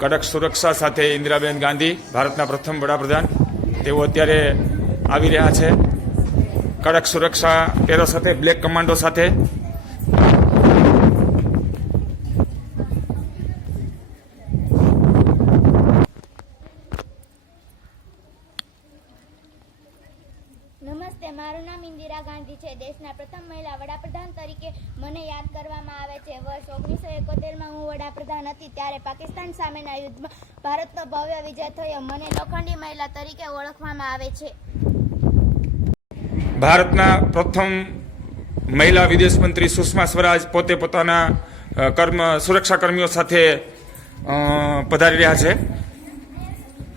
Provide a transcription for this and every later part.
કડક સુરક્ષા સાથે ઇન્દિરાબેન ગાંધી, ભારતના પ્રથમ વડાપ્રધાન, તેઓ અત્યારે આવી રહ્યા છે. કડક સુરક્ષા પેરો સાથે, બ્લેક કમાન્ડો સાથે. નમસ્તે, મારું નામ ઇન્દિરા ગાંધી છે. દેશના પ્રથમ મહિલા વડાપ્રધાન તરીકે મને યાદ કરવામાં આવે છે. વર્ષ 1971માં હું વડાપ્રધાન હતી, ત્યારે પાકિસ્તાન સામેના યુદ્ધમાં ભારતનો ભવ્ય વિજય થયો. મને લોખંડી મહિલા તરીકે ઓળખવામાં આવે છે. ભારતના પ્રથમ મહિલા વિદેશ મંત્રી સુષ્મા સ્વરાજ પોતે પોતાના સુરક્ષા કર્મીઓ સાથે પધારી રહ્યા છે.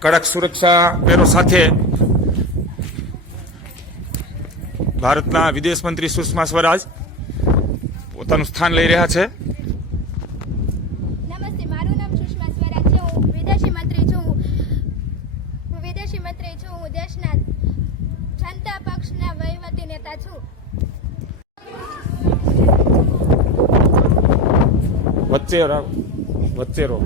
કડક સુરક્ષા પેરો સાથે ભારતના વિદેશ મંત્રી સુષ્મા સ્વરાજ પોતાનું સ્થાન લઈ રહ્યા છે. નમસ્તે, મારું નામ સુષ્મા સ્વરાજ છે. હું વિદેશી મંત્રી છું. હું દેશના જનતા પક્ષના વહીવટી નેતા છું. વચ્ચે રહો.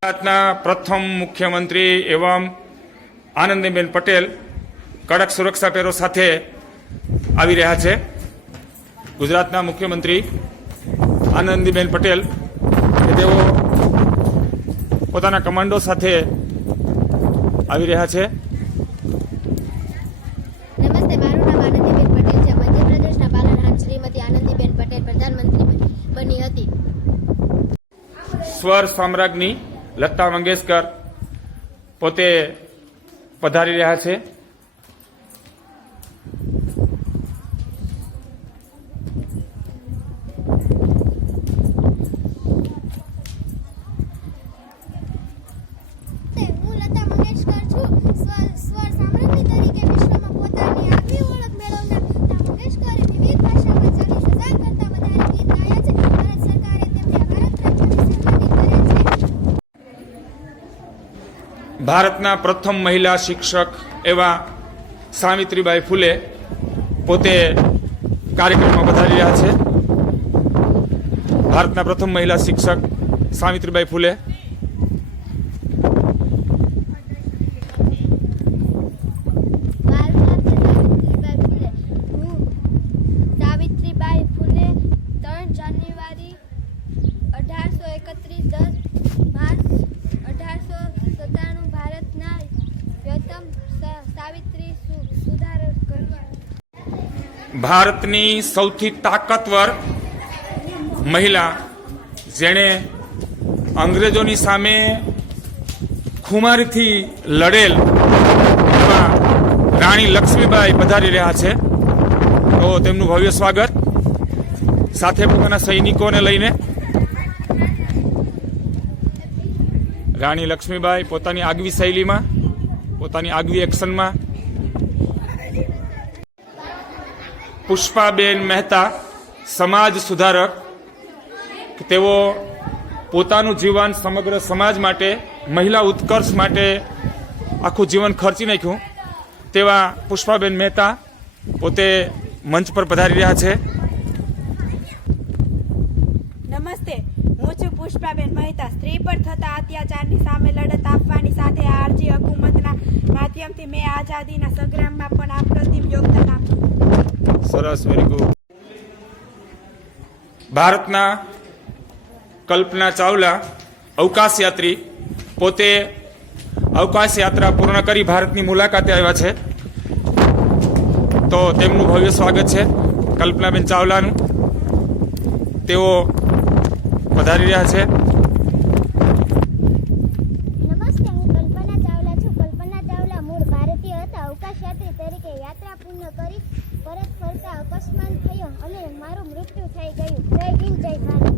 ગુજરાતના પ્રથમ મુખ્યમંત્રી એવં આનંદીબેન પટેલ કડક સુરક્ષા પેરો સાથે આવી રહ્યા છે. ગુજરાતના મુખ્યમંત્રી આનંદીબેન પટેલ તેઓ પોતાના કમાન્ડો સાથે આવી રહ્યા છે. નમસ્તે, મારું નામ આનંદીબેન પટેલ છે. મધ્યપ્રદેશના બાલાઘાટ શ્રીમતી આનંદીબેન પટેલ પ્રધાનમંત્રી બની હતી. સ્વર સામ્રાજ્ઞી લતા મંગેશકર પોતે પધારી રહ્યા છે. હું લતા મંગેશકર છું. સ્વર સામ્રાજ્ઞી તરીકે વિશ્વમાં પોતાની આગવી ઓળખ મેળવનાર લતા મંગેશકરે વિવિધ ભાષામાં 40,000 કરતાં વધારે ગીત ગાયા છે. ભારત સરકારે તેમને ભારત રત્નથી સન્માનિત કર્યા છે. ભારતના પ્રથમ મહિલા શિક્ષક એવા સાવિત્રીબાઈ ફૂલે પોતે કાર્યક્રમમાં પધારી રહ્યા છે. ભારતના પ્રથમ મહિલા શિક્ષક સાવિત્રીબાઈ ફૂલે. સાવિત્રીબાઈ ફૂલે 3 જાન્યુઆરી 1831 10 માર્ચ 1897 ભારતના પ્રથમ સાવિત્રી સુધારક કર્યા. ભારતની સૌથી તાકાતવર મહિલા, જેણે અંગ્રેજોની સામે ખુમારીથી લડેલ એવા રાણી લક્ષ્મીબાઈ પધારી રહ્યા છે. તો તેમનું ભવ્ય સ્વાગત સાથે પોતાના સૈનિકોને લઈને. રાણી લક્ષ્મીબાઈ પોતાની આગવી શૈલીમાં, પોતાની આગવી એક્શનમાં. પુષ્પાબેન મહેતા સમાજ સુધારક, તેઓ પોતાનું જીવન સમગ્ર સમાજ માટે, મહિલા ઉત્કર્ષ માટે આખું જીવન ખર્ચી નાખ્યું તેવા પુષ્પાબેન મહેતા પોતે મંચ પર પધારી રહ્યા છે. નમસ્તે, હું છું પુષ્પાબેન મહેતા. સ્ત્રી પર થતા અત્યાચારની સામે લડત આપવાની સાથે આરજી હુકુમતના માધ્યમથી મેં આઝાદીના સંગ્રામમાં પણ અપ્રતિમ યોગદાન આપ્યું. સરસ, વેરી ગુડ. ભારતના કલ્પના ચાવલા અવકાશ યાત્રી, પોતે અવકાશ યાત્રા પૂર્ણ કરી ભારતની મુલાકાતે આવ્યા છે. તો તેમનું ભવ્ય સ્વાગત છે કલ્પનાબેન ચાવલાનું. તેઓ પધારી રહ્યા છે. નમસ્તે, હું કલ્પના ચાવલા છું. કલ્પના ચાવલા મૂળ ભારતીય હતા. અવકાશ યાત્રી તરીકે યાત્રા પૂર્ણ કરી પરત ફરતા અકસ્માત થયો અને મારું મૃત્યુ થઈ ગયું. જય હિન્દ, જય ભારત.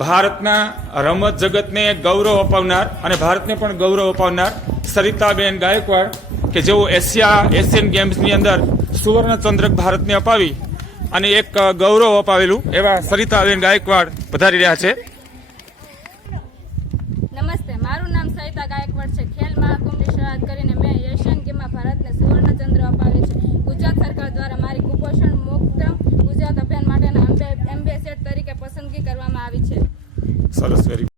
ભારતના રમત જગતને ગૌરવ અપાવનાર અને ભારતને પણ ગૌરવ અપાવનાર સરિતાબેન ગાયકવાડ કે જેઓ એશિયન ગેમ્સની અંદર સુવર્ણ ચંદ્રક ભારતને અપાવી અને એક ગૌરવ અપાવેલું એવા સરિતાબેન ગાયકવાડ પધારી રહ્યા છે. નમસ્તે, મારું નામ સરિતા ગાયકવાડ છે. ખેલ મહાકુંભની શરૂઆત કરીને મેં એશિયન ગેમમાં ભારતને સુવર્ણચંદ્ર અપાવ્યો છે. ગુજરાત સરકાર દ્વારા મારી કુપોષણ મુક્ત ગુજરાત અભિયાન માટેના એમ્બેસેડર તરીકે પસંદગી કરવામાં આવી છે. સરસ, વેરી